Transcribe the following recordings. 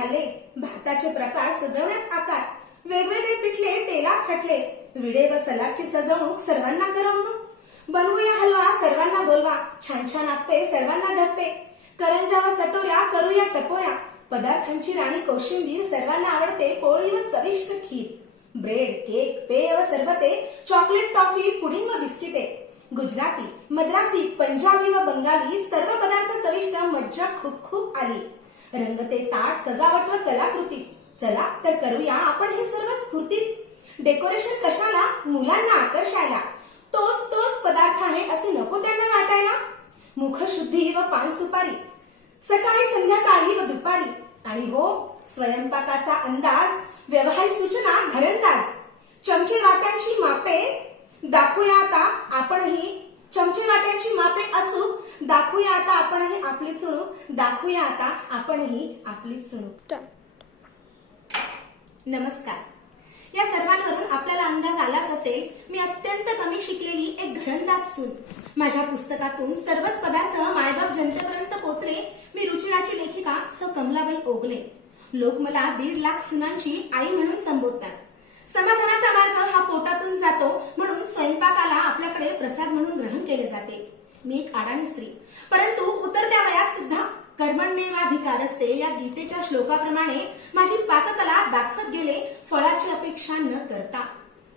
खाल्ले भाताचे प्रकार सजवण्यात आकार. वेगवेगळे पिठले तेलात खटले. विडे व सलाडची सजवणूक सर्वांना करवणूक बनवूया हलवा सर्वांना बोलवा. छान छान आप्पे सर्वांना धप्पे. करंजा व सटोऱ्या करूया टपोऱ्या पदार्थांची राणी कोशिंबीर सर्वांना आवडते पोळी व चविष्ट खीर. ब्रेड केक पेय व सरबते चॉकलेट टॉफी पुडिंग व बिस्किटे. गुजराती मद्रासी पंजाबी व बंगाली सर्व पदार्थ चविष्ट मज्जा खूप खूप आली. रंगते ताट सजावट व कलाकृती. चला तर करूया आपण हे सर्व स्फूर्तीत डेकोरेशन कशाला? मुलांना आकर्षायला. तोच तोच पदार्थ आहे असे नको त्यांना वाटायला. मुखशुद्धी व पान सुपारी. सकाळी संध्याकाळी व दुपारी. आणि हो स्वयंपाकाचा अंदाज व्यवहारिक सूचना घरंदाज. दाखवूया आता आपणही आपली चुणूक. दाखवूया आता आपणही आपली चुणूक. नमस्कार. या सर्वांवरून आपल्याला अंदाज आलाच असेल मी अत्यंत कमी शिकलेली एक घरंदाज सून. माझ्या पुस्तकातून सर्वच पदार्थ मायबाप जनतेपर्यंत पोहोचले मी रुचिराची लेखिका स. कमलाबाई ओगले. लोक मला दीड लाख सुनांची आई म्हणून संबोधतात. समाधानाचा मार्ग हा पोटातून जातो म्हणून स्वयंपाकाला आपल्याकडे प्रसाद म्हणून ग्रहण केले जाते. मी एक आडाणी स्त्री. परंतु उतरत्या वयात सुद्धा कर्मण्येवाधिकार असते. या गीतेच्या श्लोकाप्रमाणे माझी पाककला दाखवत गेले फळाची अपेक्षा न करता.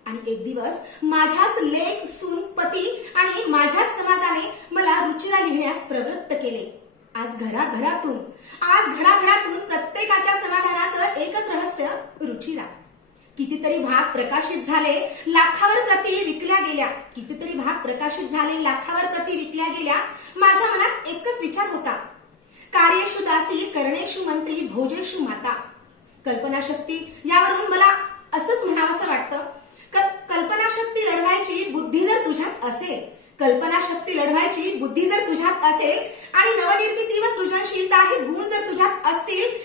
आणि एक दिवस माझ्याच लेख सून पती आणि माझ्याच समाजाने मला रुचिरा लिहिण्यास प्रवृत्त केले. आज घराघरातून आज घराघरातून प्रत्येकाच्या समाधानाचं एकच रहस्य रुचिरा. कितीतरी भाग प्रकाशित झाले लाखावर प्रती विकल्या गेल्या किती भाग प्रकाशित झाले लाखावर प्रति विकल्या गेल्या माझ्या मनात एकच विचार होता. कार्येषु दासी करणेशु मंत्री भोजेशु माता. कल्पनाशक्ती यावरून मला असंच म्हणावंसं वाटतं. क- कल्पनाशक्ती लढवायची बुद्धी जर तुझ्यात असेल कल्पनाशक्ती लढवायची बुद्धी जर तुझ्यात असेल आणि नवनिर्मिती व सृजनशीलता हे गुण जर तुझ्यात असतील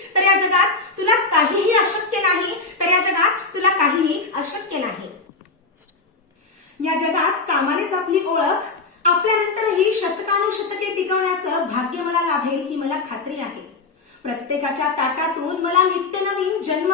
असं भाग्य मला लाभेल ही मला खात्री आहे. प्रत्येकाच्या ताटातून मला नित्य नवीन जन्म